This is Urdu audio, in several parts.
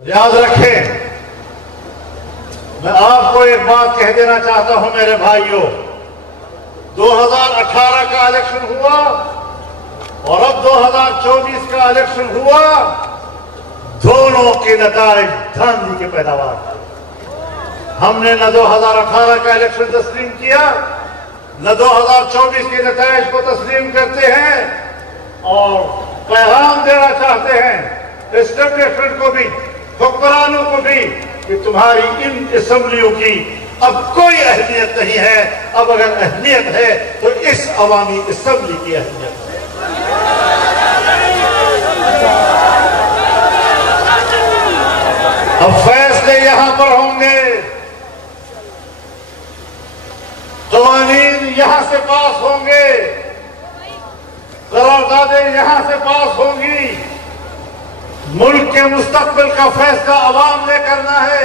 یاد رکھیں، میں آپ کو ایک بات کہہ دینا چاہتا ہوں میرے بھائیوں، 2018 کا الیکشن ہوا اور اب 2024 کا الیکشن ہوا، دونوں کے نتائج دھاندلی کی پیداوار۔ ہم نے نہ 2018 کا الیکشن تسلیم کیا، نہ 2024 کے نتائج کو تسلیم کرتے ہیں، اور پیغام دینا چاہتے ہیں اسٹیبلشمنٹ کو بھی، حکمرانوں کو بھی، کہ تمہاری ان اسمبلیوں کی اب کوئی اہمیت نہیں ہے۔ اب اگر اہمیت ہے تو اس عوامی اسمبلی کی اہمیت ہے۔ اب فیصلے یہاں پر ہوں گے، قوانین یہاں سے پاس ہوں گے، قراردادیں یہاں سے پاس ہوں گی۔ ملک کے مستقبل کا فیصلہ عوام نے کرنا ہے۔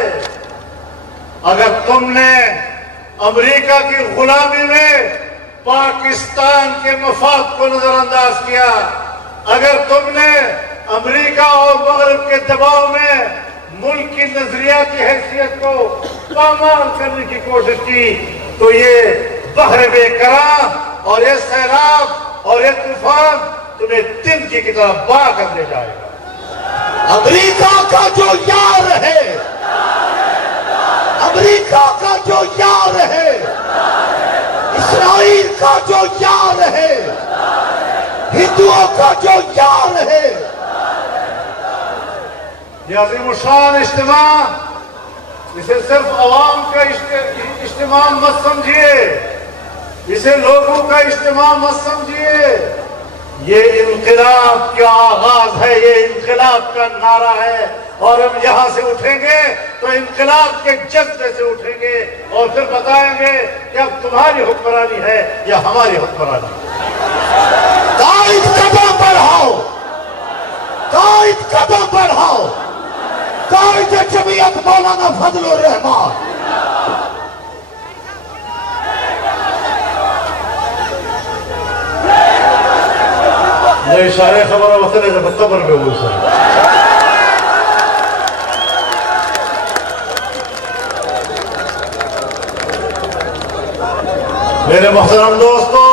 اگر تم نے امریکہ کی غلامی میں پاکستان کے مفاد کو نظر انداز کیا، اگر تم نے امریکہ اور مغرب کے دباؤ میں ملک کی نظریاتی حیثیت کو پامال کرنے کی کوشش کی، تو یہ بحر بے قرار اور یہ سیلاب اور یہ طوفان تمہیں دن کی طرح بہا کر لے جائے گا۔ امریکہ کا جو یار ہے، امریکہ کا جو یار ہے، اسرائیل کا جو یار ہے، ہندوؤں کا جو یار ہے۔ یہ عظیم الشان اجتماع، اسے صرف عوام کا اجتماع مت سمجھیے، اسے لوگوں کا اجتماع مت سمجھیے۔ یہ انقلاب کا آغاز ہے، یہ انقلاب کا نعرہ ہے، اور ہم یہاں سے اٹھیں گے تو انقلاب کے جذبے سے اٹھیں گے، اور پھر بتائیں گے کہ اب تمہاری حکمرانی ہے یا ہماری حکمرانی۔ قائد قدم بڑھاؤ، قائد قدم بڑھاؤ، قائد جمعیت مولانا فضل الرحمان۔ یہ اشارے خبر وطن ہے جب قبر پہ بول سکتے۔ میرے محترم دوستو،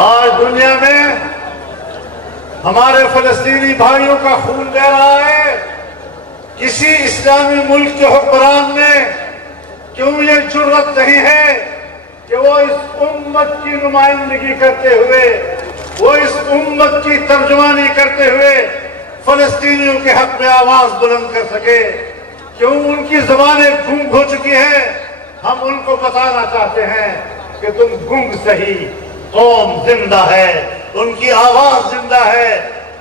آج دنیا میں ہمارے فلسطینی بھائیوں کا خون بہ رہا ہے۔ کسی اسلامی ملک کے حکمران میں کیوں یہ جرأت نہیں ہے کہ وہ اس امت کی نمائندگی کرتے ہوئے، وہ اس امت کی ترجمانی کرتے ہوئے فلسطینیوں کے حق میں آواز بلند کر سکے؟ کیوں ان کی زبانیں گنگ ہو چکی ہیں؟ ہم ان کو بتانا چاہتے ہیں کہ تم گنگ سہی، قوم زندہ ہے، ان کی آواز زندہ ہے،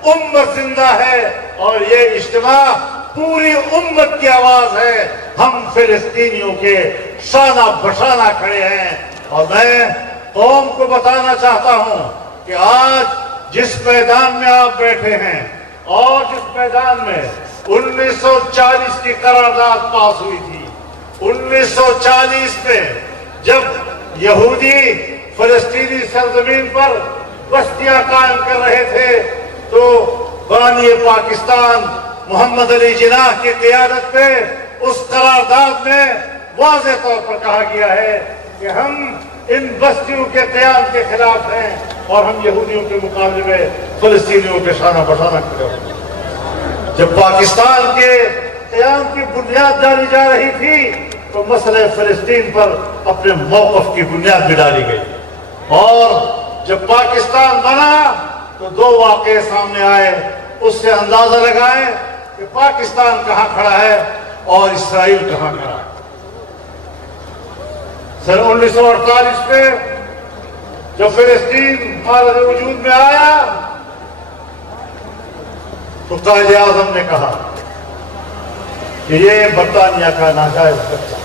امت زندہ ہے، اور یہ اجتماع پوری امت کی آواز ہے۔ ہم فلسطینیوں کے شانہ بشانہ کھڑے ہیں، اور میں قوم کو بتانا چاہتا ہوں کہ آج جس میدان میں آپ بیٹھے ہیں، اور جس میدان میں 1940 کی قرارداد پاس ہوئی تھی، 1940 میں جب یہودی فلسطینی سرزمین پر بستیاں قائم کر رہے تھے، تو بانی پاکستان محمد علی جناح کی قیادت پہ اس قرارداد میں واضح طور پر کہا گیا ہے کہ ہم ان بستیوں کے قیام کے خلاف ہیں، اور ہم یہودیوں کے مقابلے میں فلسطینیوں کے شانہ بشانہ کھڑے ہیں۔ جب پاکستان کے قیام کی بنیاد ڈالی جا رہی تھی، تو مسئلہ فلسطین پر اپنے موقف کی بنیاد بھی ڈالی گئی، اور جب پاکستان بنا تو دو واقعے سامنے آئے۔ اس سے اندازہ لگائیں کہ پاکستان کہاں کھڑا ہے اور اسرائیل کہاں کھڑا ہے۔ سن 1948 میں جب فلسطین ہمارے وجود میں آیا، تو قائد اعظم نے کہا کہ یہ برطانیہ کا ناجائز بچہ،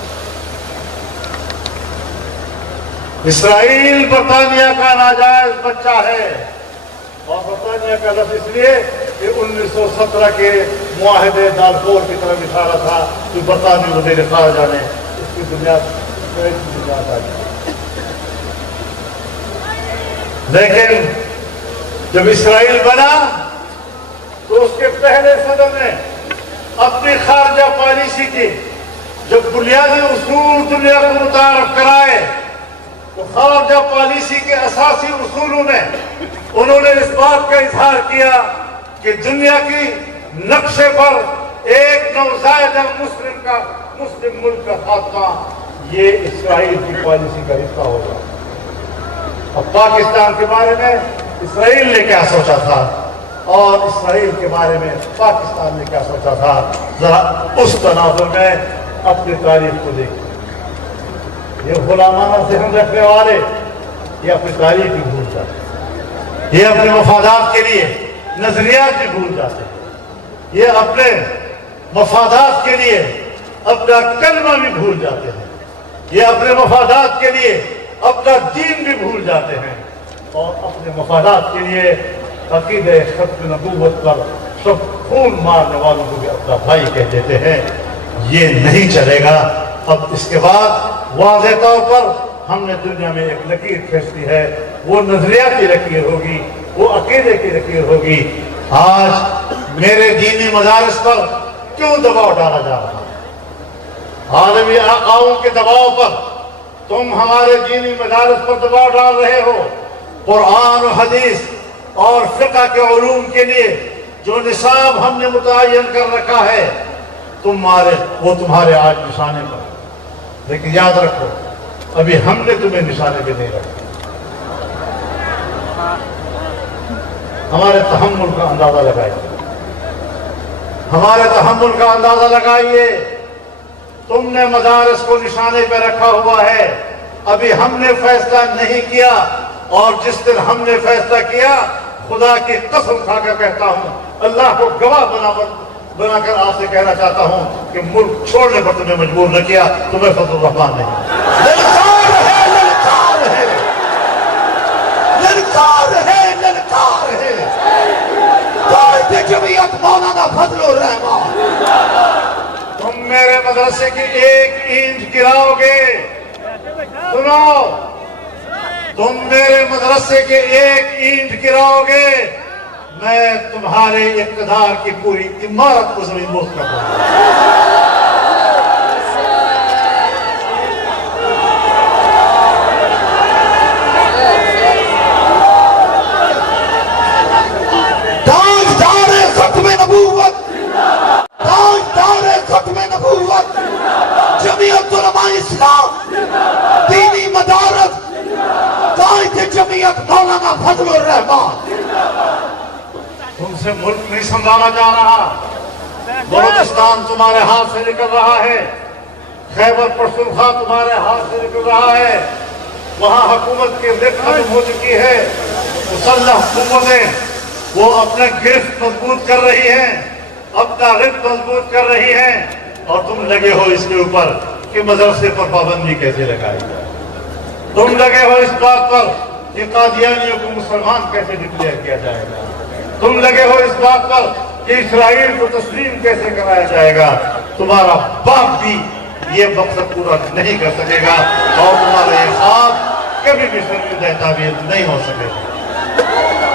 اسرائیل برطانیہ کا ناجائز بچہ ہے۔ اور برطانیہ کا لفظ اس لیے کہ 1917 کے معاہدے دالفور کی طرف اشارہ تھا، جو برطانوی وزیر خارجہ نے اس کی بنیاد آئی۔ لیکن جب اسرائیل بنا تو اس کے پہلے صدر نے اپنی خارجہ پالیسی کی جب بنیادی اصول دنیا کو متعارف کرائے تو خارجہ پالیسی کے اساسی اصولوں میں انہوں نے اس بات کا اظہار کیا کہ دنیا کی نقشے پر ایک نوزائیدہ مسلم ملک کا خاتمہ یہ اسرائیل کی پالیسی کا حصہ ہوگا۔ اب پاکستان کے بارے میں اسرائیل نے کیا سوچا تھا اور اسرائیل کے بارے میں پاکستان نے کیا سوچا تھا، ذرا اس تناظر میں اپنی تاریخ کو دیکھیں۔ یہ غلامانہ ذہن رکھنے والے یہ اپنی تاریخ بھی بھول جاتے ہیں، یہ اپنے مفادات کے لیے نظریات بھی بھول جاتے ہیں، یہ اپنے مفادات کے لیے اپنا کلمہ بھی بھول جاتے ہیں، یہ اپنے مفادات کے لیے اپنا دین بھی بھول جاتے ہیں اور اپنے مفادات کے لیے عقیدہ ختم نبوت پر سب خون مارنے والوں کو بھی اپنا بھائی کہہ دیتے ہیں۔ یہ نہیں چلے گا۔ اب اس کے بعد واضح طور پر ہم نے دنیا میں ایک لکیر کھینچ دی ہے، وہ نظریاتی لکیر ہوگی، وہ عقیدے کی لکیر ہوگی۔ آج میرے دینی مدارس پر کیوں دباؤ ڈالا جا رہا ہے؟ عالمی آقاؤں کے دباؤ پر تم ہمارے دینی مدارس پر دباؤ ڈال رہے ہو۔ قرآن و حدیث اور فقہ کے علوم کے لیے جو نصاب ہم نے متعین کر رکھا ہے وہ تمہارے آج نشانے پر، لیکن یاد رکھو ابھی ہم نے تمہیں نشانے پہ نہیں رکھا۔ ہمارے تحمل کا اندازہ لگائیے، ہمارے تحمل کا اندازہ لگائیے۔ تم نے مدارس کو نشانے پہ رکھا ہوا ہے، ابھی ہم نے فیصلہ نہیں کیا، اور جس دن ہم نے فیصلہ کیا خدا کی قسم کھا کر کہتا ہوں، اللہ کو گواہ بنا کر آپ سے کہنا چاہتا ہوں کہ ملک چھوڑنے پر تمہیں مجبور نہ کیا، تمہیں فضل الرحمان نہیں۔ للکار ہے، للکار ہے، للکار ہے، للکار ہے۔ قائد جمعیت مولانا فضل الرحمان، تم میرے مدرسے کی ایک اینٹ گراؤ گے، سنو، تم میرے مدرسے کے ایک اینٹ گراؤ گے، میں تمہارے اقتدار کی پوری عمارت کو زمین بوس کر دوں گا۔ تاجدار ختم نبوت، تاجدار ختم نبوت، جمعیت علماء اسلام، دینی مدارس، قائد جمعیت مولانا فضل الرحمان۔ تم سے ملک نہیں سنبھالا جا رہا، بلوچستان تمہارے ہاتھ سے نکل رہا ہے، خیبر پختونخوا تمہارے ہاتھ سے نکل رہا ہے، وہاں حکومت کی رکھ ختم ہو چکی ہے، مسلح حکومتیں وہ اپنا گرفت مضبوط کر رہی ہیں، اپنا رکھ مضبوط کر رہی ہیں، اور تم لگے ہو اس کے اوپر کہ مدرسے پر پابندی کیسے لگائی جائے، تم لگے ہو اس بات پر کہ قادیانیوں کو مسلمان کیسے ڈکلیئر کیا جائے گا، تم لگے ہو اس بات پر کہ اسرائیل کو تسلیم کیسے کرایا جائے گا۔ تمہارا باپ بھی یہ مقصد پورا نہیں کر سکے گا، اور تمہارا یہ خواب کبھی بھی شرمندہ تعبیر نہیں ہو سکے گا۔